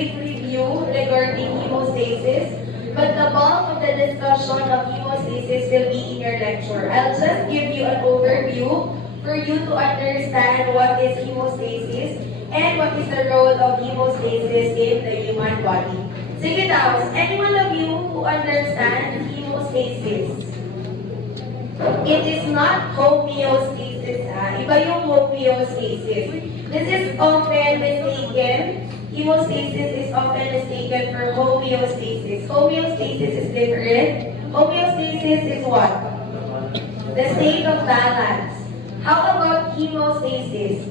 brief review regarding hemostasis, but the bulk of the discussion of hemostasis will be in your lecture. I'll just give you an overview for you to understand what is hemostasis and what is the role of hemostasis in the human body. Sige daw, anyone of you who understand hemostasis? It is not homeostasis, iba yung homeostasis. This is often mistaken. Hemostasis is often mistaken for homeostasis. Homeostasis is different. Homeostasis is what? The state of balance. How about hemostasis?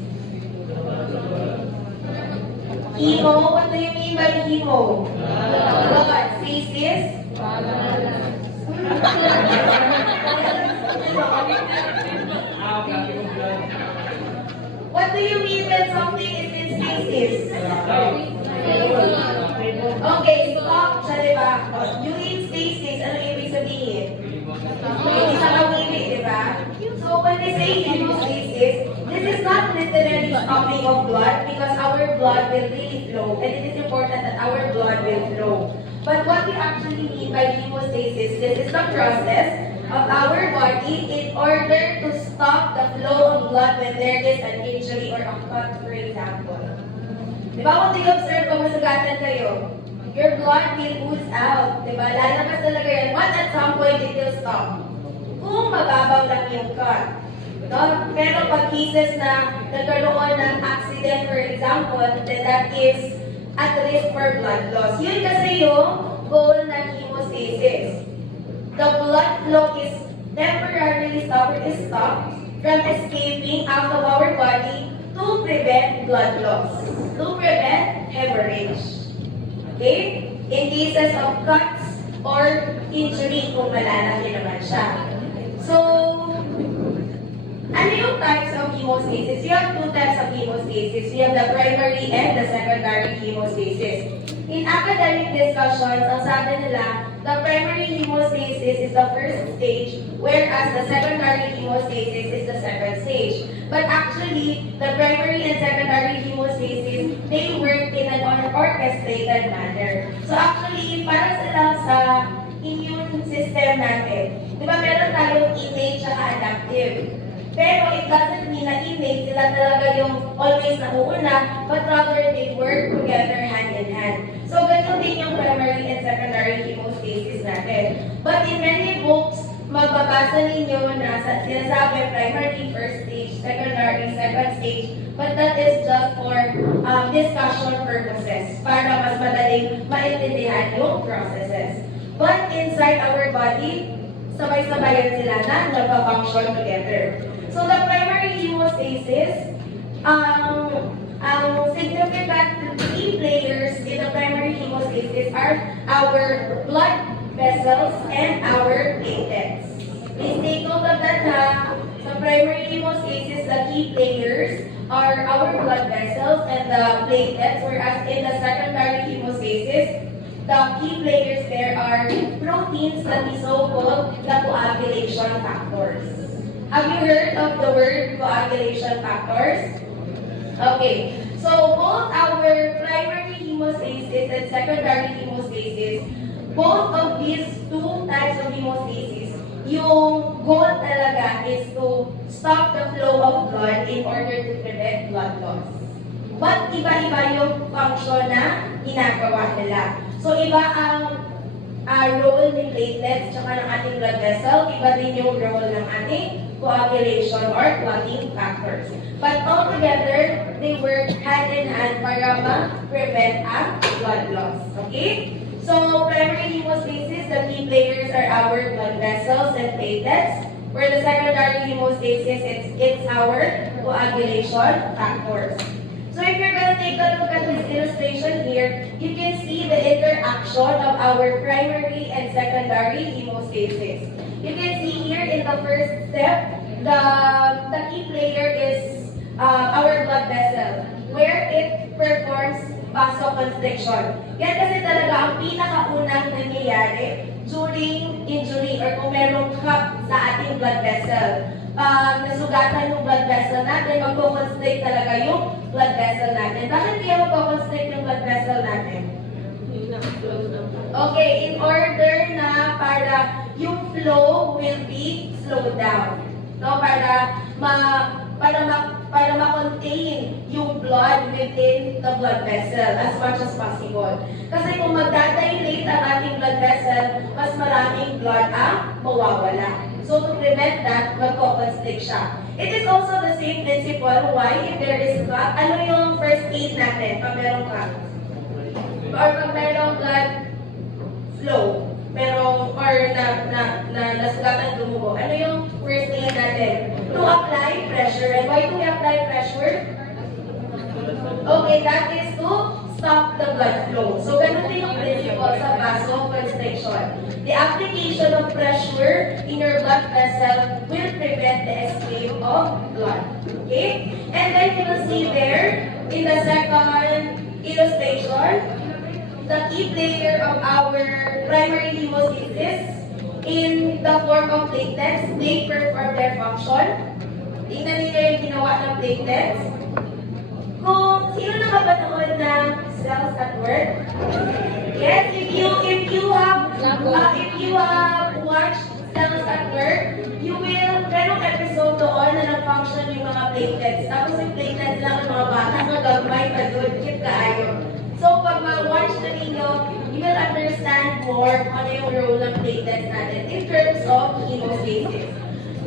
Hemo, what do you mean by hemo? Blood. Stasis? What do you mean when something is in stasis? Okay, stop siya, diba? Yung in stasis, ano ibig sabihin? Hindi siya kawili, diba? So when they say hemostasis, this is not literally stopping of blood because our blood will really flow, and it is important that our blood will flow. But what we actually mean by hemostasis, this is the process of our body in order to stop the flow of blood when there is an injury or a cut, for example. Diba kung di-observe kung masugatan kayo, your blood will ooze out. Diba? Lalabas talaga yan. But at some point, it will stop. Kung mababaw lang yung cut. No? Pero pag cases na nagkaroon ng accident, for example, then that is at risk for blood loss. Yun kasi yung goal ng hemostasis. The blood flow is temporarily stopped from escaping out of our body to prevent blood loss, to prevent hemorrhage. Okay? In cases of cuts or injury kung malalaki naman siya. So, ano yung types of hemostasis? We have two types of hemostasis. We have the primary and the secondary hemostasis. In academic discussions, ang sabi nila, the primary hemostasis is the first stage, whereas the secondary hemostasis is the second stage. But actually, the primary and secondary hemostasis, they work in an orchestrated manner. So actually, para sila sa immune system natin, di ba meron tayong innate at adaptive? Pero it doesn't mean na innate sila talaga yung always nauuna, but rather they work together hand in hand. So ganun din yung primary and secondary hemostasis natin. But in many books, magbabasa ninyo na sa sinasabi primary first stage, secondary second stage, but that is just for discussion purposes para mas madaling maintindihan yung processes. But inside our body, sabay-sabayan sila na nagpa-function together. So the primary hemostasis, ang significant key players in the primary hemostasis are our blood vessels and our platelets. Please take note of that na sa primary hemostasis, the key players are our blood vessels and the platelets, whereas in the secondary hemostasis, the key players there are proteins that we so-called the coagulation factors. Have you heard of the word coagulation factors? Okay, so both our primary hemostasis and secondary hemostasis, both of these two types of hemostasis, yung goal talaga is to stop the flow of blood in order to prevent blood loss. But iba-iba yung function na ginagawa nila. So iba ang role ng platelets tsaka ng ating blood vessel, iba din yung role ng ating coagulation or clotting factors. But all together, they work hand in hand para ma-prevent ang blood loss. Okay? So, primary hemostasis, the key players are our blood vessels and platelets. For the secondary hemostasis, it's our coagulation factors. So if you're going to take a look at this illustration here, you can see the interaction of our primary and secondary hemostasis. You can see here in the first step, the key player is our blood vessel, where it performs vasoconstriction. Yan kasi talaga ang pinakaunang nangyayari during injury or kung merong cut sa ating blood vessel. Nasugatan yung blood vessel natin, magpo-constrict talaga yung blood vessel natin. Bakit kaya magpo-constrict yung blood vessel natin? Okay, in order na para yung flow will be slowed down. No, para ma-contain yung blood within the blood vessel as much as possible. Kasi kung magdadilate ang ating blood vessel, mas maraming blood ang mawawala. So to prevent that, magko-constrict siya. It is also the same principle why if there is clot, ano yung first aid natin pag merong clot? Or pag merong blood flow, nasugatan dumugo, ano yung first aid natin? To apply pressure. And why do we apply pressure? Okay, that is to stop the blood flow. So, ganun din yung principle sa vasoconstriction. The application of pressure in your blood vessel will prevent the escape of blood. Okay? And then you will see there, in the second illustration, the key player of our primary hemostasis in the form of platelets, they perform their function. Tingnan niyo yung ginawa ng platelets. Kung sino nakapanood ng cells at work? Yes, if you have watched cells at work, you will, merong episode doon na nag-function yung mga platelets. Tapos yung platelets lang ang mga bata, magagmay pa doon, cute kaayo. So, pag ma-watch na ninyo, you will understand more ano yung role ng platelets natin in terms of hemostasis.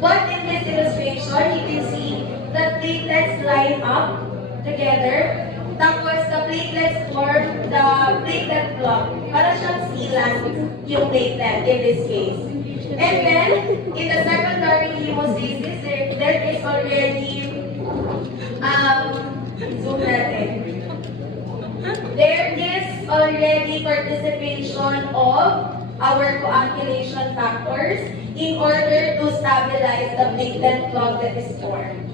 But in this illustration, you can see that platelets line up together. Tapos, the platelets form the platelet block. Para siyang sealant yung platelet in this case. And then, in the secondary hemostasis, there is already, zoom natin. There is already participation of our coagulation factors in order to stabilize the platelet clot that is formed.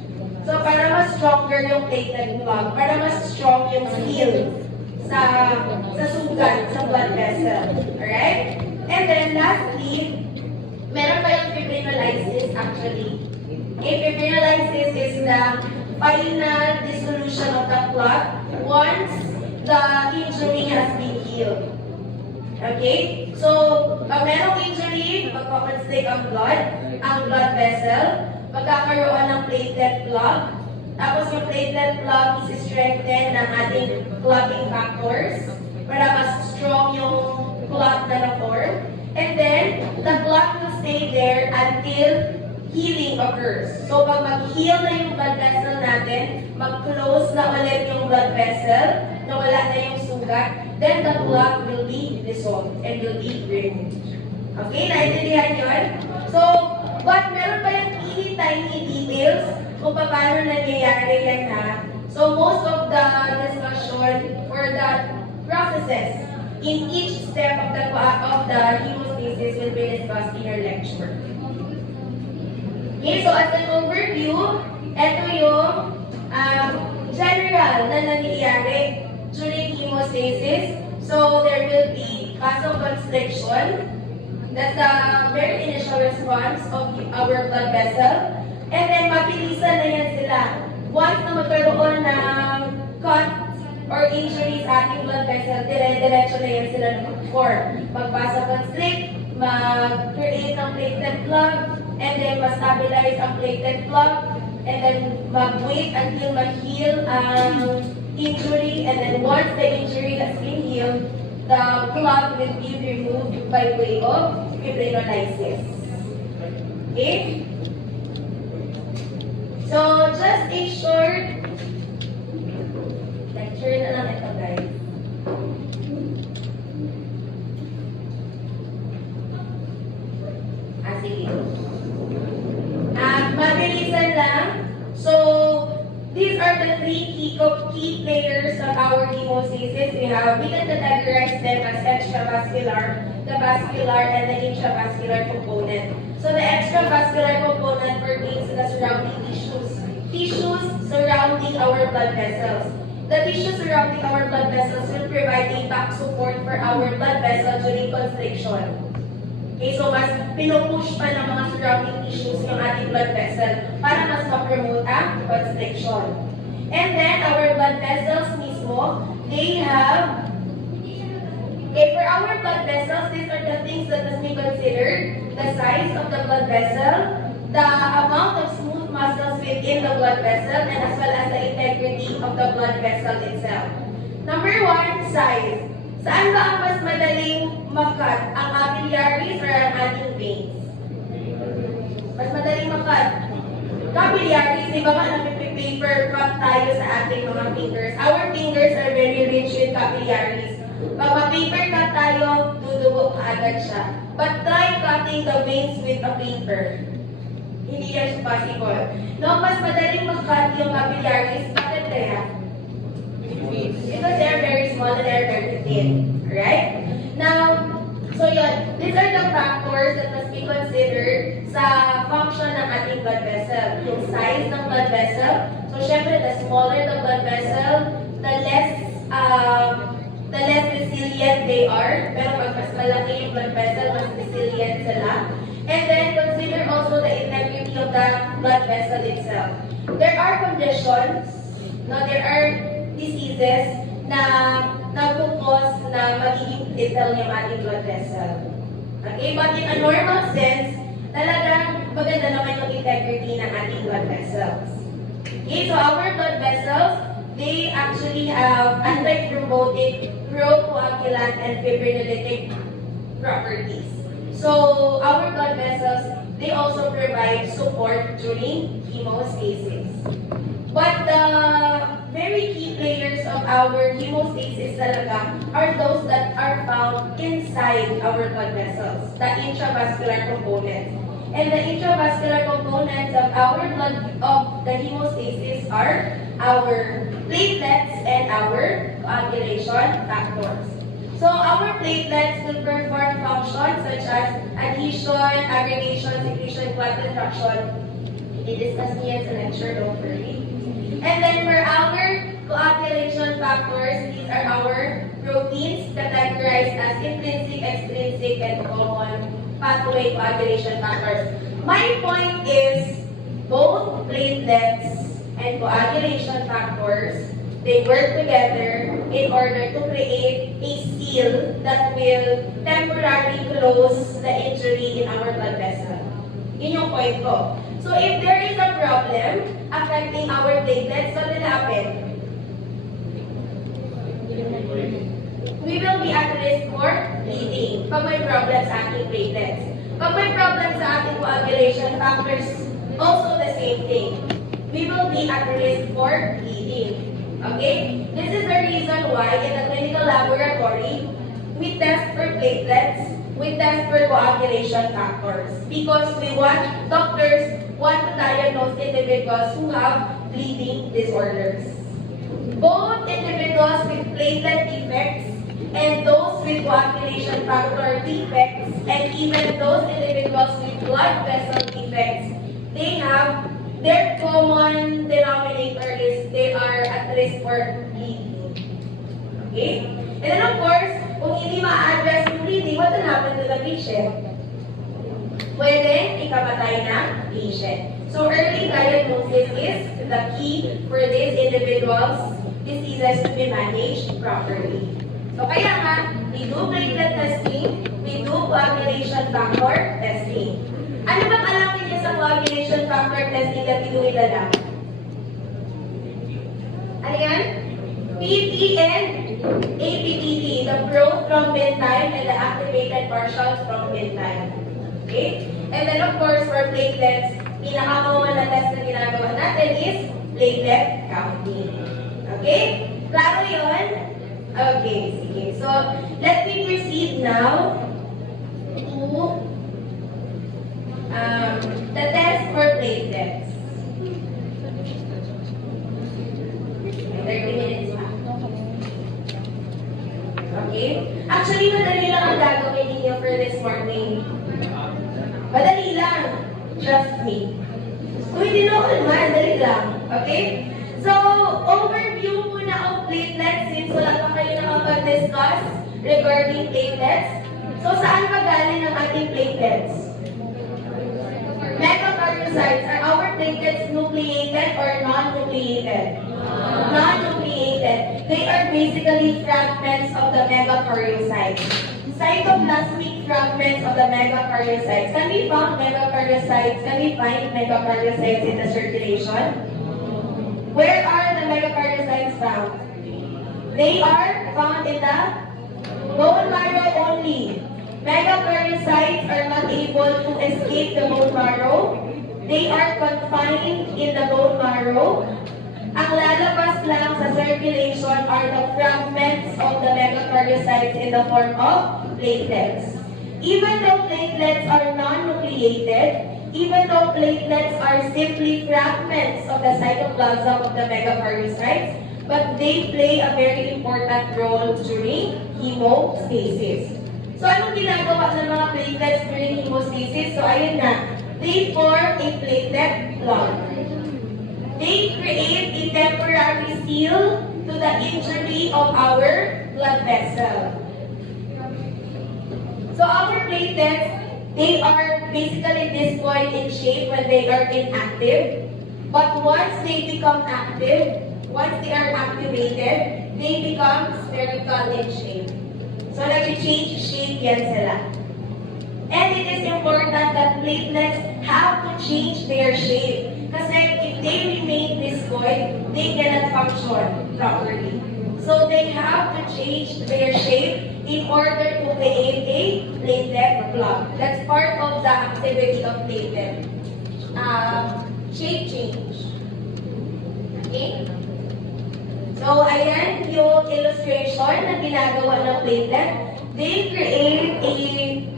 So, para mas stronger yung platelet clot, para mas strong yung seal sa sugat, sa blood vessel. Alright? And then, lastly, meron pa yung fibrinolysis actually. Okay, fibrinolysis is the final dissolution of the clot once the injury has been healed. Okay? So, pag merong injury, magpapanstig ang blood vessel, magkakaroon ng platelet plug, tapos yung platelet plug is strengthen ng ating clotting factors para mas strong yung clot na na-form. And then, the clot will stay there until healing occurs. So, pag mag-heal na yung blood vessel natin, mag-close na ulit yung blood vessel, nawala na yung sugat, then the clot will be dissolved and will be removed. Okay, naintindihan yun? So, but meron pa yung tiny details kung paano nangyayari yan ha. So, most of the discussion or the processes in each step of the hemostasis will be discussed in your lecture. Okay, so as an overview, ito yung general na nangyayari during hemostasis. So there will be vasoconstriction. That's the very initial response of our blood vessel. And then mabilisan na yan sila. Once na magkaroon ng cut or injury sa ating blood vessel, dire-diretso na yan sila mag-form. Mag-vasoconstrict, mag-create ng platelet plug, and then ma-stabilize ang platelet plug, and then mag-wait until ma-heal ang injury, and then once the injury has been healed, the plug will be removed by way of fibrinolysis. Okay? So, just a short lecture na lang ito, guys. Sige. Mabilisan lang. So, these are the three key players of our hemostasis. We can categorize them as extravascular, the vascular, and the intravascular component. So the extravascular component pertains to the surrounding tissues surrounding our blood vessels. The tissues surrounding our blood vessels will provide a back support for our blood vessel during constriction. Okay, so mas pinupush pa ng mga surrounding tissues yung ating blood vessel para mas ma-promote ang constriction. And then, our blood vessels mismo, they have, okay, for our blood vessels, these are the things that must be considered. The size of the blood vessel, the amount of smooth muscles within the blood vessel, and as well as the integrity of the blood vessel itself. Number 1, size. Saan ba ang mas madaling makat? Ang capillaries or ang ating veins? Mas madaling makat. Capillaries, di ba nga nagpipaper cut tayo sa ating mga fingers? Our fingers are very rich with capillaries. Pag ma-paper cut tayo, dudugo kaagad siya. But try cutting the veins with a paper. Hindi yan siya possible. No, mas madaling makat yung capillaries. Bakit kaya? Because they are very small and they are very thin. Alright? Now, so yun, these are the factors that must be considered sa function ng ating blood vessel. Yung size ng blood vessel. So, syempre, the smaller the blood vessel, the less resilient they are. Pero pag mas malaki yung blood vessel, mas resilient sila. And then, consider also the integrity of the blood vessel itself. There are conditions, no, there are diseases na nagkukos na magiging brittle yung ating blood vessel. Okay? But in a normal sense, talagang maganda naman yung integrity ng ating blood vessels. Okay? So our blood vessels, they actually have anti-thrombotic, pro-coagulant, and fibrinolytic properties. So our blood vessels, they also provide support during hemostasis. But the very key players of our hemostasis talaga are those that are found inside our blood vessels, the intravascular components. And the intravascular components of our blood, of the hemostasis are our platelets and our coagulation factors. So our platelets will perform functions such as adhesion, aggregation, secretion, clot retraction. I-discuss niya sa lecture, don't worry. And then for our coagulation factors, these are our proteins categorized as intrinsic, extrinsic, and common pathway coagulation factors. My point is, both platelets and coagulation factors, they work together in order to create a seal that will temporarily close the injury in our blood vessel. Yun yung point ko. So if there is a problem affecting our platelets, what will happen? We will be at risk for bleeding pag may problem sa ating platelets. Pag may problem sa ating coagulation factors, also the same thing. We will be at risk for bleeding. Okay? This is the reason why in the clinical laboratory, we test for platelets, we test for coagulation factors. Because doctors want to diagnose individuals who have bleeding disorders. Both individuals with platelet defects and those with coagulation factor defects, and even those individuals with blood vessel defects, they have their common denominator is they are at risk for bleeding. Okay? And then of course, kung hindi ma-address yung bleeding, what will happen to the patient? Pwede ikamatay na patient. So early diagnosis is the key for these individuals' diseases to be managed properly. So kaya nga, we do platelet testing, we do coagulation factor testing. Ano bang alam niyo sa coagulation factor testing na tinuwilalang? Ano yan? PT and APTT, the prothrombin time and the activated partial thrombin time. Okay? And then of course, for platelets, pinaka-common na test na ginagawa natin is platelet counting. Okay? Klaro yun? Okay, sige. So, let me proceed now to the test for platelets. 30 minutes pa. Okay? Actually, madali lang ang gagawin ninyo for this morning. Madali lang. Trust me. Kung hindi naman, dali lang. Okay? So, overview muna of platelets since wala pa kayo nakapag-discuss regarding platelets. So, saan pa galing ang ating platelets? Megakaryocytes. Are our platelets nucleated or non-nucleated? Non-nucleated. related. They are basically fragments of the megakaryocytes. Cytoplasmic fragments of the megakaryocytes. Can we find megakaryocytes? Can we find megakaryocytes in the circulation? Where are the megakaryocytes found? They are found in the bone marrow only. Megakaryocytes are not able to escape the bone marrow. They are confined in the bone marrow. Ang lalabas lang sa circulation are the fragments of the megakaryocytes in the form of platelets. Even though platelets are non-nucleated, even though platelets are simply fragments of the cytoplasm of the megakaryocytes, but they play a very important role during hemostasis. So, anong ginagawa ng mga platelets during hemostasis? So, ayun na. They form a platelet plug. They create a temporary seal to the injury of our blood vessel. So, our platelets, they are basically discoid in shape when they are inactive. But once they become active, once they are activated, they become spherical in shape. So, nag-change shape yan sila. And it is important that platelets have to change their shape. Kasi if they remain discoid, they cannot function properly. So, they have to change their shape in order to create a platelet plug. That's part of the activity of platelet. Shape change. Okay? So, ayan yung illustration na ginagawa ng platelet. They create a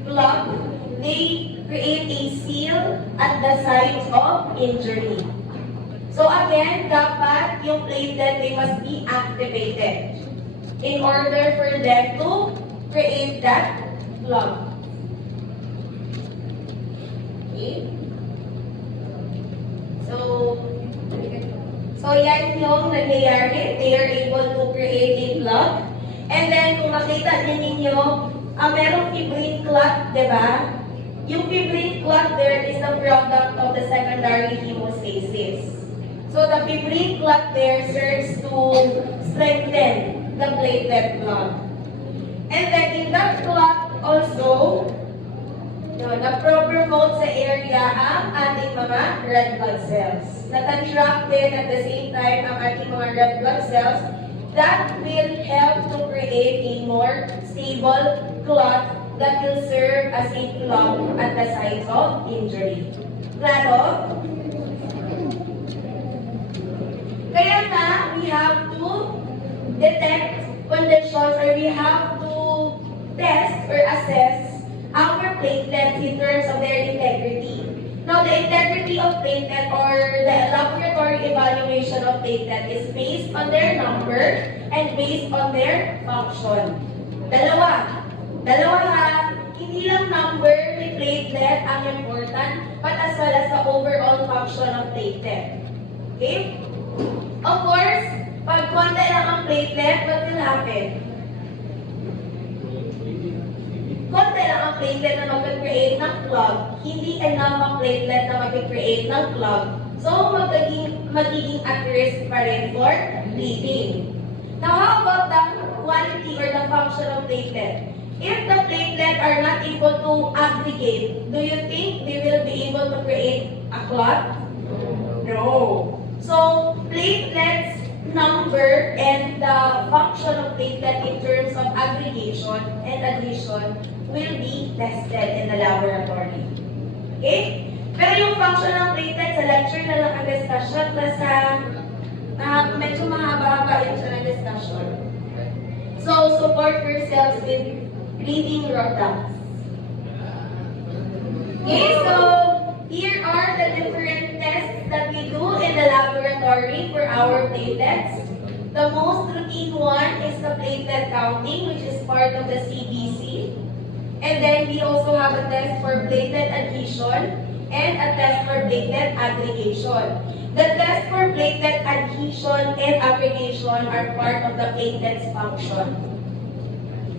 plug. They create a seal at the site of injury. So, again, dapat yung platelet, they must be activated in order for them to create that plug. Okay? So yan yung nangyayari. They are able to create a plug. And then, kung makita din ninyo, merong fibrin clot, di ba? Yung fibrin clot there is the product of the secondary hemostasis. So, the fibrin clot there serves to strengthen the platelet plug. And then, in that clot also, na-promote sa area ang ating mga red blood cells. Na-contract din at the same time ang ating mga red blood cells that will help to create a more stable clot that will serve as a plug at the site of injury. Klaro? Kaya na, we have to detect conditions or we have to test or assess our platelets in terms of their integrity. Now, the integrity of platelet or the laboratory evaluation of platelet is based on their number and based on their function. Dalawa ha, hindi lang number ni platelet ang important, but as well as the overall function of platelet. Okay? Of course, pag konti lang ang platelet, what will happen? Konti lang ang platelet na mag-create ng clog, hindi enough ang platelet na mag-create ng clog. So, magiging at risk pa rin for bleeding. Now, how about the quality or the function of platelet? If the platelet are not able to aggregate, do you think they will be able to create a clot? No. So, platelets number and the function of platelet in terms of aggregation and adhesion will be tested in the laboratory. Okay? Pero yung function ng platelet, sa lecture na lang ang discussion, kasi medyo mahaba-haba yun siya ng discussion. So, support yourselves with reading rotas. Okay, so here are the different tests that we do in the laboratory for our platelets. The most routine one is the platelet counting, which is part of the CBC. And then we also have a test for platelet adhesion and a test for platelet aggregation. The test for platelet adhesion and aggregation are part of the platelet's function.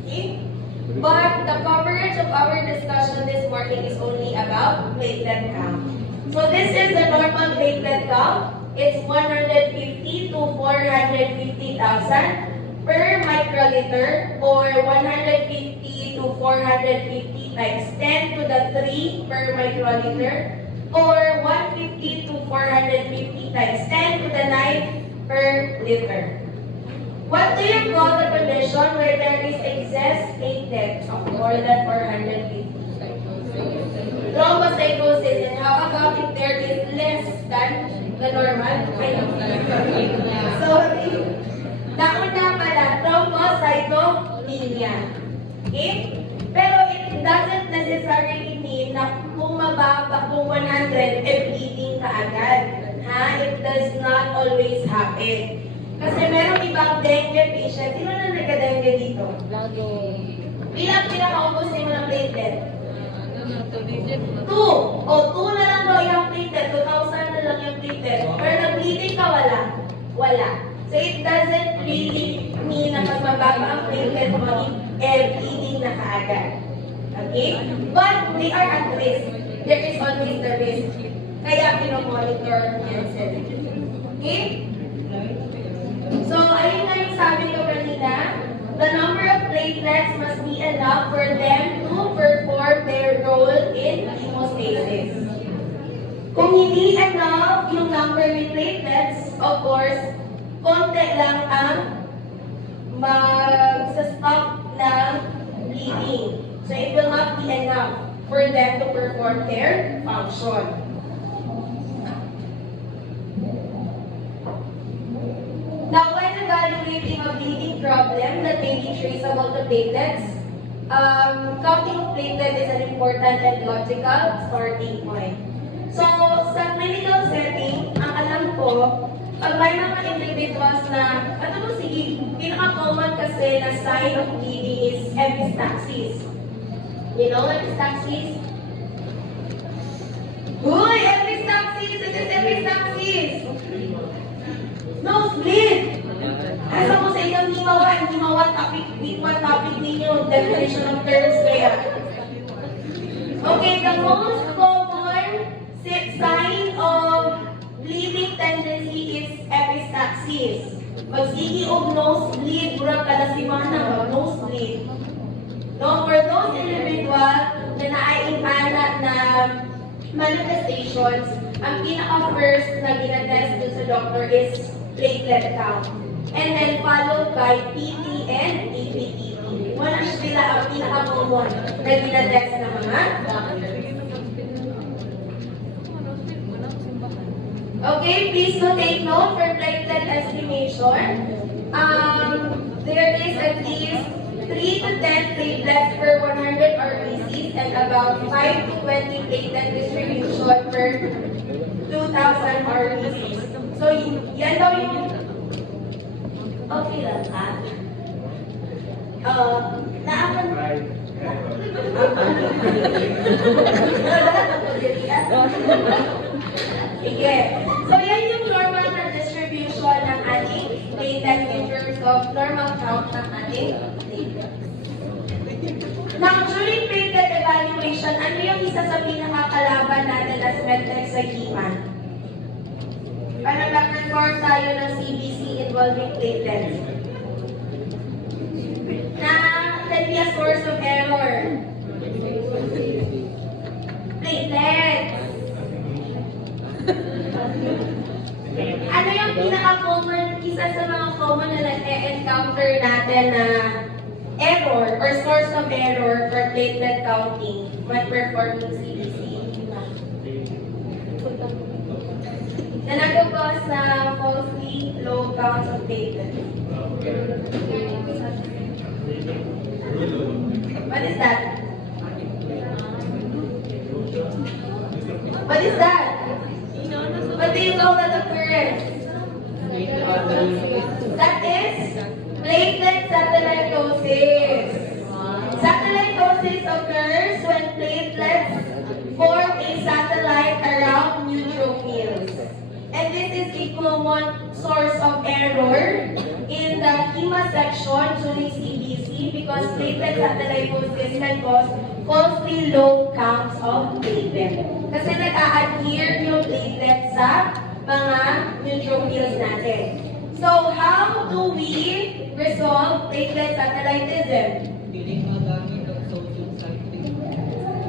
Okay? But the coverage of our discussion this morning is only about platelet count. So this is the normal platelet count. it's 150 to 450,000 per microliter, or 150 to 450 times 10 to the 3 per microliter, or 150 to 450 times 10 to the 9 per liter. What do you call the condition where there is excess platelets of more than 450? Thrombocytosis. And how about if there is less than the normal? Sorry. Nauna pala, thrombocytopenia. Okay? Pero it doesn't necessarily mean na kung mababa, kung 100, bleeding ka agad. Ha? It does not always happen. Kasi merong ibang dengue patient. Sino na nagka-dengue dito? Ilang pinakaubos mo ng platelet? 2. O, 2 na lang daw yung platelet. 2,000 na lang yung platelet. Pero nag-bleeding ka, wala. Wala. So it doesn't really mean na mas mababa ang platelet mo if bleeding na kaagad. Okay? But they are at risk. There is always the risk. Kaya pinomonitor yan sila. Okay? So, ayun na yung sabi ko kanina, the number of platelets must be enough for them to perform their role in hemostasis. Kung hindi enough yung number of platelets, of course, konti lang ang mag-stop ng bleeding. So, it will not be enough for them to perform their function. Now, when evaluating a bleeding problem that may be traceable to platelets, counting of platelets is an important and logical starting point. So, sa clinical setting, ang alam ko, pag may mga individuals na, sige, pinaka-common kasi na sign of bleeding is epistaxis. You know epistaxis? Uy, epistaxis! It is epistaxis! Nosebleed! Alam mo sa inyo, hindi mawa topic ninyo, definition of terms kaya. Okay, the most common sign of bleeding tendency is epistaxis. Magsigi og nosebleed, murag kalasiman na nosebleed. No, for those individuals na naiimana na manifestations, ang pinaka-first na ginatest dun sa doctor is platelet count. And then followed by PT and APTT. Wala sila ang pinaka-common na ginatest na mga doctor. Okay, please to take note for platelet estimation. There is at least 3 to 10 platelets per 100 RBCs and about 5 to 20 platelet distribution per 2,000 RBCs. So, yan daw yung okay lang ha? Naaman sige. So, yan yung normal na distribution ng ating platelets in terms of normal count ng ating platelets. Now, during platelet evaluation, ano yung isa sa pinakakalaban natin as medtech sa hima? Para mag-perform tayo ng CBC involving platelets. Na can be a source of error. Platelets. Ano yung pinaka-common, isa sa mga common na nag-encounter natin na error or source of error for platelet counting when performing CBC? Na nag-cause na falsely low counts of platelets. What is that? What is that? What do you call that occurrence? That is platelet satellitosis. Satellitosis occurs when platelets form a satellite around neutrophils. And this is a common source of error in the hema section during CBC because platelet satellitosis can cause falsely low counts of platelets. Kasi nag-a-adhere yung platelet sa mga neutrophils natin. So, how do we resolve platelet satellitism? Hindi magamit ang sodium citrate.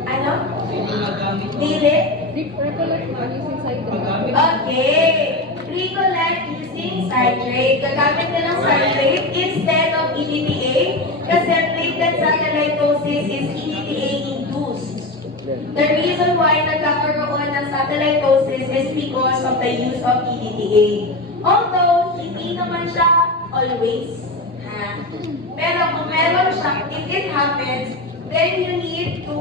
Ano? Hindi magamit ang... Dili? Recollect using citrate. Okay. Recollect using citrate. Gagamit na ng citrate instead of EDTA kasi platelet satelitosis is EDTA-induced. The reason why nagkakaroon ng satelitosis is because of the use of EDTA. Although, hindi naman siya always. Ha? Pero kung meron siya, if it happens, then you need to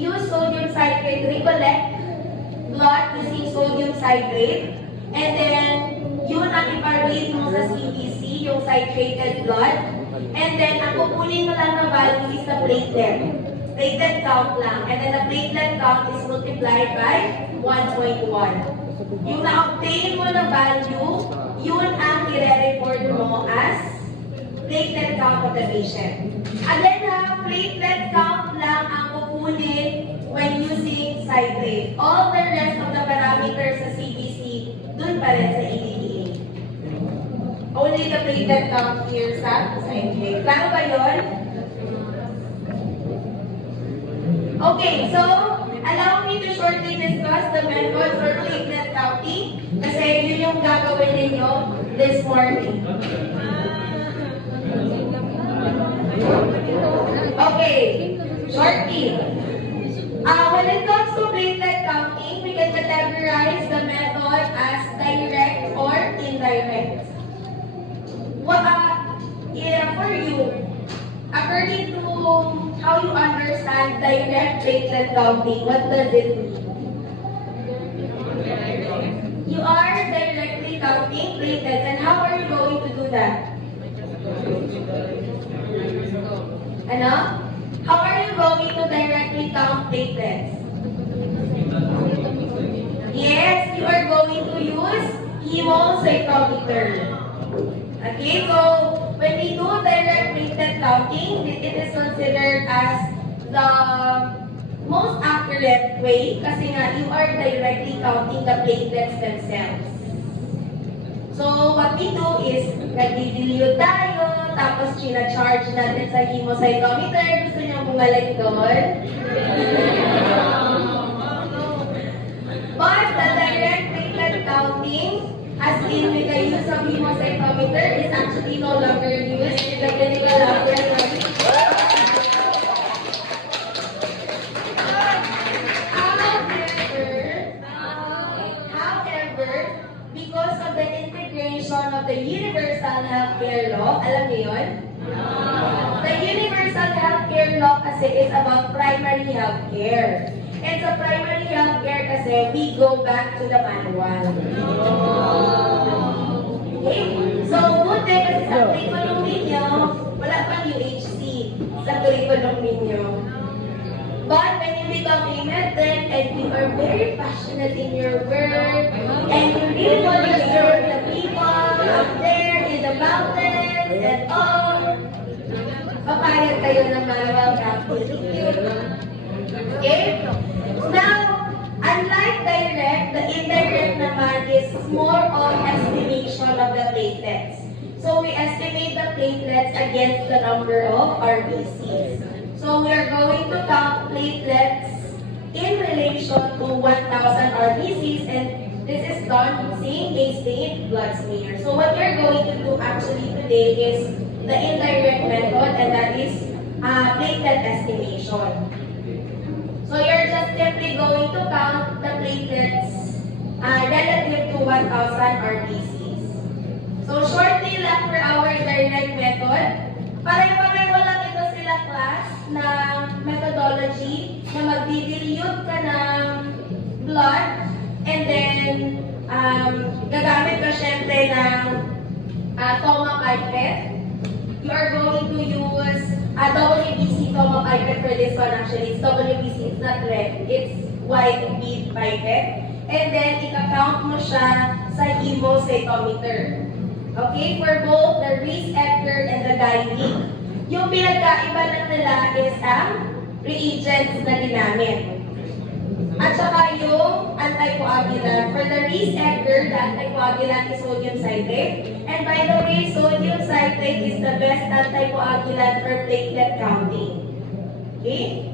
use sodium citrate, recollect blood using sodium citrate, and then yun ang iparate mo sa CBC, yung citrated blood, and then ang kukunin mo lang na value is the platelet. Platelet count lang, and then the platelet count is multiplied by 1.1. Yung na-obtain mo na value, yun ang i-report mo as platelet count of the patient. Again ha, platelet count lang ang kukunin when using citrate. All the rest of the parameters sa CBC, dun pa rin sa EDTA. Only the platelet count here sa citrate. Klaro ba yun? Okay, so allow me to shortly discuss the method for platelet counting kasi yun yung gagawin ninyo this morning. Okay, shortly. When it comes to platelet counting, we can categorize the method as direct or indirect. For you, according to how you understand direct platelet counting, what does it mean? You are directly counting platelets, and how are you going to do that? Ano? How are you going to directly count platelets? Yes, you are going to use hemocytometer. Okay, so when we do direct platelet counting, it is considered as the most accurate way kasi nga you are directly counting the platelets themselves. So what we do is nag-dilute tayo, tapos china-charge natin sa hemocytometer. Gusto niyo bumalik doon? But the direct platelet counting, as in with the use of hemocytometer, is actually no longer used in the clinical laboratory. However, because of the integration of the universal healthcare law, alam niyo yun? The universal healthcare law kasi is about primary healthcare. And sa primary healthcare kasi, we go back to the manual. Okay? So, buti kasi sa curriculum ninyo, wala pang UHC sa curriculum ninyo. But when you become a medtech and you are very passionate in your work, and you really want to serve the people out there in the mountains and all, papayag kayo ng manual practice. Okay? Now, unlike direct, the indirect naman is more of estimation of the platelets. So we estimate the platelets against the number of RBCs. So we are going to count platelets in relation to 1,000 RBCs, and this is done using a stained blood smear. So what we're going to do actually today is the indirect method, and that is platelet estimation. So you're just simply going to count the platelets relative to 1,000 RBCs. So shortly lang for our direct method, pareho-pareho lang ito sila class ng methodology na magdi-dilute ka ng blood, and then gagamit ka syempre ng Toma pipette. You are going to use WBC Toma pipette for this one actually. It's WBC, it's not red. It's white bead pipette. And then, ika-count mo siya sa hemocytometer. Okay? For both the Reese Edgar and the Guylick. Yung pinagkaiba lang nila is ang reagents na ginamit. At saka yung anticoagulant. For the Reese-Edgar, the anticoagulant is sodium citrate. And by the way, sodium citrate is the best anticoagulant for platelet counting. Okay?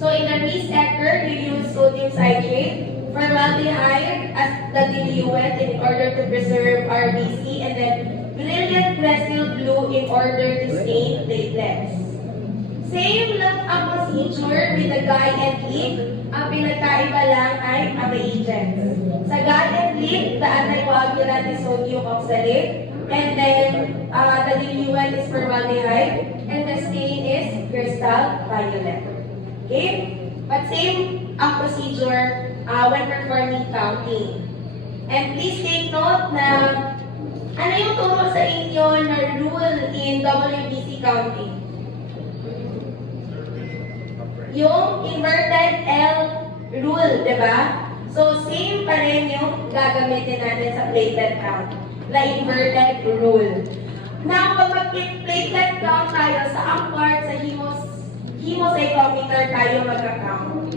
So in the Reese-Edgar, you use sodium citrate, formaldehyde as the diluent in order to preserve RBC, and then brilliant Brazil blue in order to stain platelets. Same lang ang procedure with the guy and lead. Ang pinagkaiba lang ay reagents. Sa guy and lead, the anticoagulant is sodium oxalate, and then the diluent is formaldehyde, and the stain is crystal violet. Okay? But same ang procedure when performing counting. And please take note na ano yung turo sa inyo na rule in WBC counting? Yung inverted L rule, di ba? So, same pa rin yung gagamitin natin sa platelet count. The inverted rule. Now, pag mag-platelet count tayo, sa ang part sa hemocytometer tayo mag-count.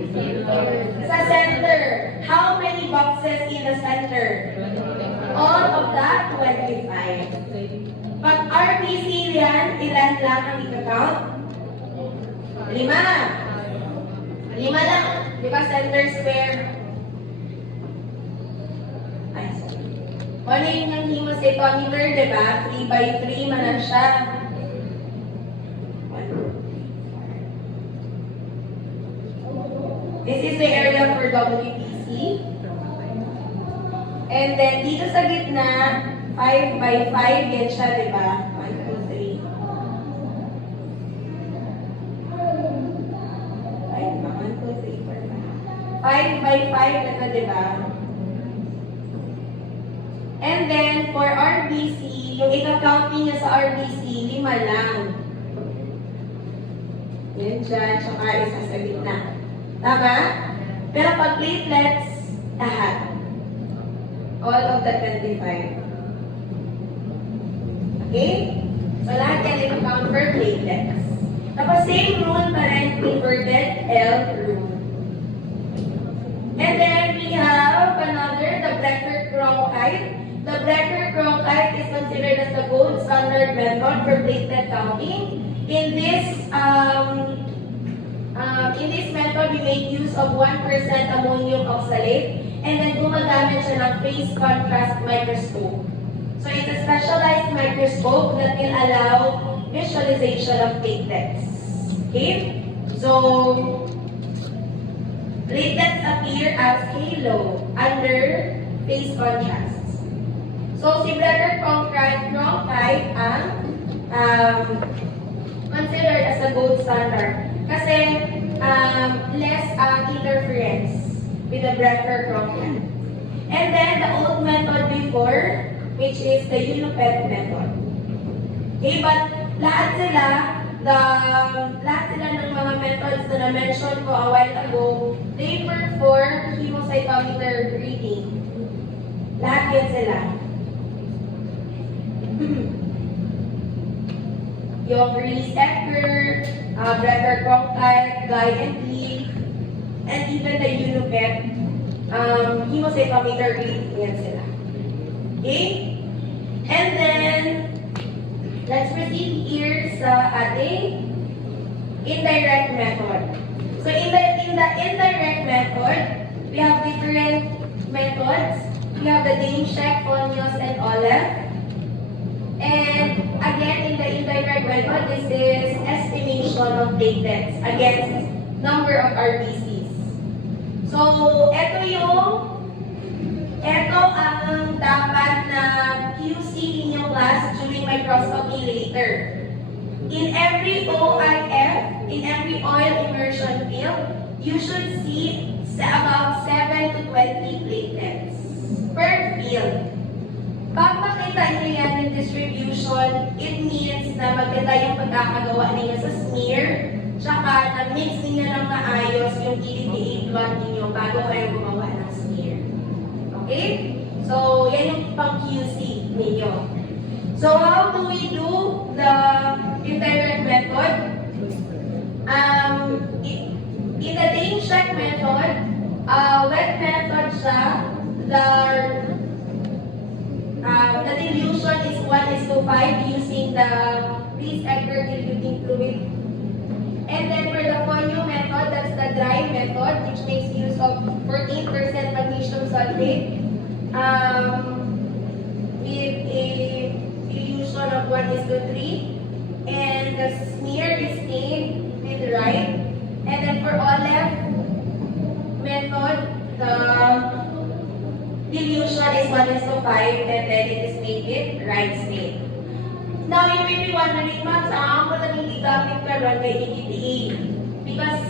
Sa center, how many boxes in the center? All of that, 25. Pag RBC yan, ilan lang ang i-count? 5. 5 lang. Di ba center square? Ay, sorry. Ano yun yung hemocytometer, di ba? 3 by 3 man lang siya. This is the area for WBC. And then, dito sa gitna, 5 by 5 yan siya, di ba? 1, 2, 3. 5 by 5 ito, di ba? And then, for RBC, yung ika-counting niya sa RBC, 5 lang. Yan dyan, tsaka isa sa gitna. Tama? Pero pag platelets, lahat. All of the 25. Okay? So, lahat yan ika-count for platelets. Tapos, same rule pa rin, inverted L rule. And then we have another, the Blecker bronchite. The Blecker bronchite is considered as the gold standard method for platelet counting. In this method, we make use of 1% ammonium oxalate, and then gumagamit siya ng phase contrast microscope. So it's a specialized microscope that will allow visualization of platelets. Okay? So platelets appear as halo under phase contrast. So, si Blecker bronchite ang considered as a gold standard kasi less interference with the Blecker bronchite. And then, the old method before, which is the Unipet method. Okay, but lahat sila ng mga methods na na-mention ko a while ago, they perform hemocytometer reading. Lahat yan sila. Yung Reese-Edgar, Blecker bronchite, Guy and Lee, and even the Unipet, hemocytometer reading yan sila. Okay? And then, let's proceed here sa ating indirect method. So in the indirect method, we have different methods. We have the Dame-Shek, Onios, and Olef. And again, in the indirect method, this is estimation of platelets against number of RBCs. So, ito ang dapat na QC inyong class during microscopy later. In every OIF, in every oil immersion field, you should see about 7 to 20 platelets per field. Pag makita nyo yan yung distribution, it means na maganda yung pagkakagawa ninyo sa smear, tsaka na-mix ninyo ng maayos yung DDTA blood ninyo bago kayo gumawa ng smear. Okay? So, yan yung pang-QC ninyo. So, how do we do the indirect method? In the Dame-Shek method, 5 using the Reese-Edgar diluting fluid. And then for the Fonyo method, that's the dry method, which makes use of 14% magnesium sulfate with a dilution of 1:3. And the smear is stained with rye. And then for olive method, the dilution is 1:5, and then it is made with rye stain. Now, you may be wondering, ma'am, saan ko naging gamit karon kay EDTA? Because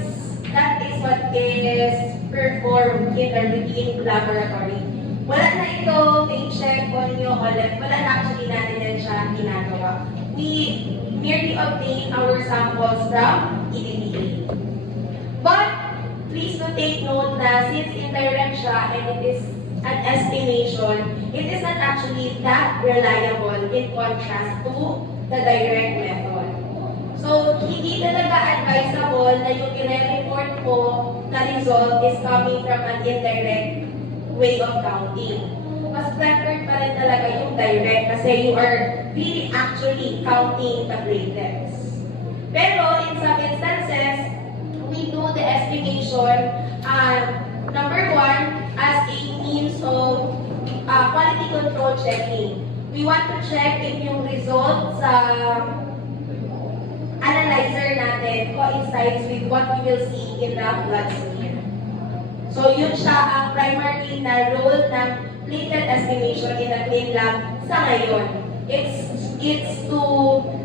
that is what is performed in the routine laboratory. Wala na ito i-check on yung olive. Wala na actually natin yan siya ginagawa. We merely obtain our samples from EDTA. But, please do take note na since indirect siya and it is an estimation, it is not actually that reliable in contrast to the direct method. So, hindi talaga advisable na yung i-report mo na result is coming from an indirect way of counting. Mas preferred pa rin talaga yung direct kasi you are really actually counting the platelets. Pero, in some instances, we do the estimation number one, as a means of quality control checking. We want to check if yung result sa analyzer natin coincides with what we will see in the blood smear. So yun siya ang primary na role ng platelet estimation in the clin lab sa ngayon. It's to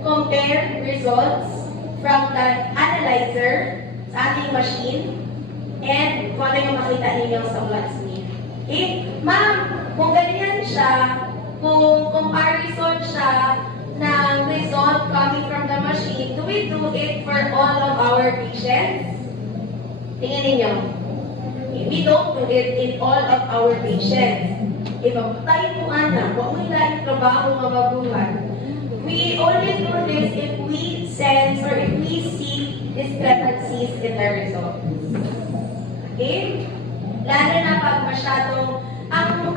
compare results from the analyzer sa ating machine and kung ano yung makita ninyo sa blood smear. Okay? Ma'am, kung ganyan siya, kung comparison siya ng result coming from the machine, do we do it for all of our patients? Tingnan ninyo. We don't do it in all of our patients. Ibang tayo po anak, huwag mo ilang trabaho mababuhan. We only do this if we sense or if we see discrepancies in the results. Okay? Lalo na pag masyadong, ang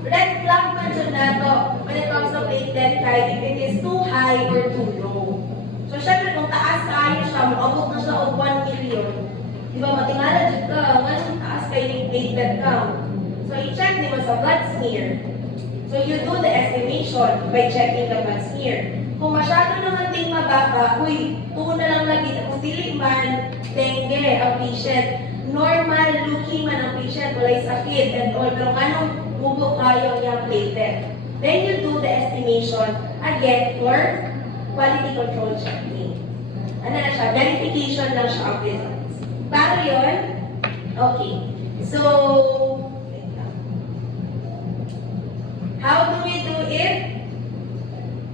red flag na dyan na to, when it comes to platelet count, if it is too high or too low. So, syempre, kung taas kayo siya, maabot na siya o 1 million, di ba, matingala dyan ka, ngayon taas kayo yung platelet count. So, i-check nyo sa blood smear. So, you do the estimation by checking the blood smear. Kung masyado naman din mababa, uy, tuon na lang lagi, kung dili man, dengue ang patient, normal looking man ang patient, walay sakit, and all, pero anong bubo kayo yung platelet. Then you do the estimation again for quality control checking. Ano na siya? Verification lang siya of results. Paano yun? Okay. So, how do we do it?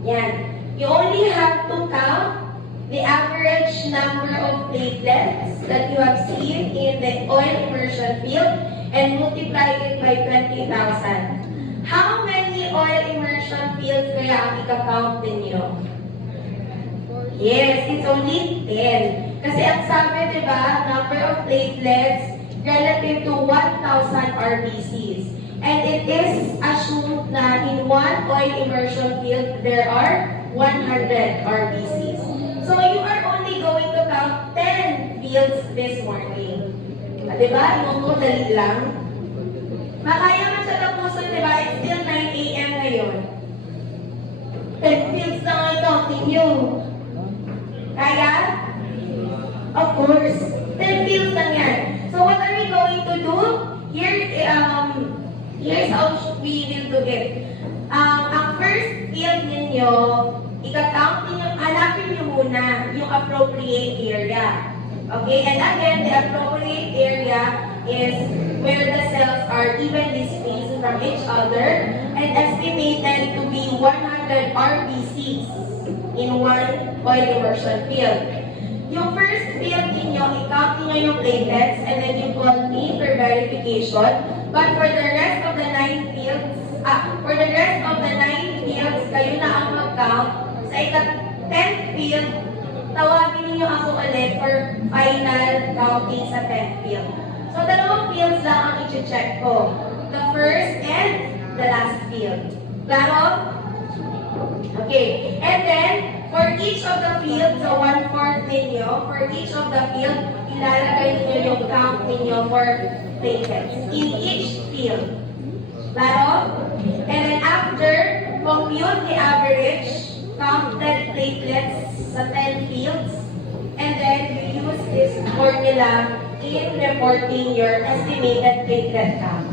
Yan. You only have to count the average number of platelets that you have seen in the oil immersion field and multiply it by 20,000. How many oil immersion fields kaya ang ika-count ninyo? Yes, it's only 10. Kasi ang sabi, di ba, number of platelets relative to 1,000 RBCs. And it is assumed na in one oil immersion field, there are 100 RBCs. So you are only going to count 10 fields this morning. Diba? Yung ko dali lang. Makaya man siya tapusin, diba? It's still 9 a.m. ngayon. 10 fields na ang counting nyo. Kaya? Of course. 10 fields lang yan. So what are we going to do? Here's how we will do it. Ang first field ninyo, ika-count ninyo, hanapin nyo muna yung appropriate area. Okay, and again, the appropriate area is where the cells are evenly spaced from each other and estimated to be 100 RBCs in one oil immersion field. Yung first field ninyo, i-count ninyo yung platelets and then you call me for verification. But for the rest of the 9 fields, kayo na ang mag-count. Sa ika-10th field, tawagin niyo ako ulit for final counting sa 10th field. So, dalawang fields lang ang i-check ko. The first and the last field. Klaro? Okay, and then, for each of the fields, so 1/4 ninyo, for each of the field, ilalagay ninyo yung count ninyo for platelets in each field. Laro? And then after, compute the average counted platelets sa 10 fields, and then you use this formula in reporting your estimated platelet count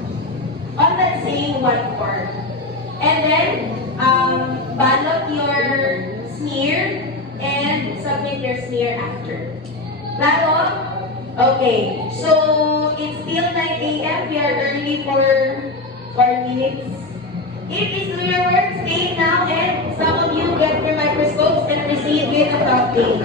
on that same 1/4. And then, ballot your smear and submit your smear after. Laro? Okay, so it's still 9 a.m. We are early for 4 minutes. If it's do your work, stay now and some of you get your microscopes and proceed with the talking.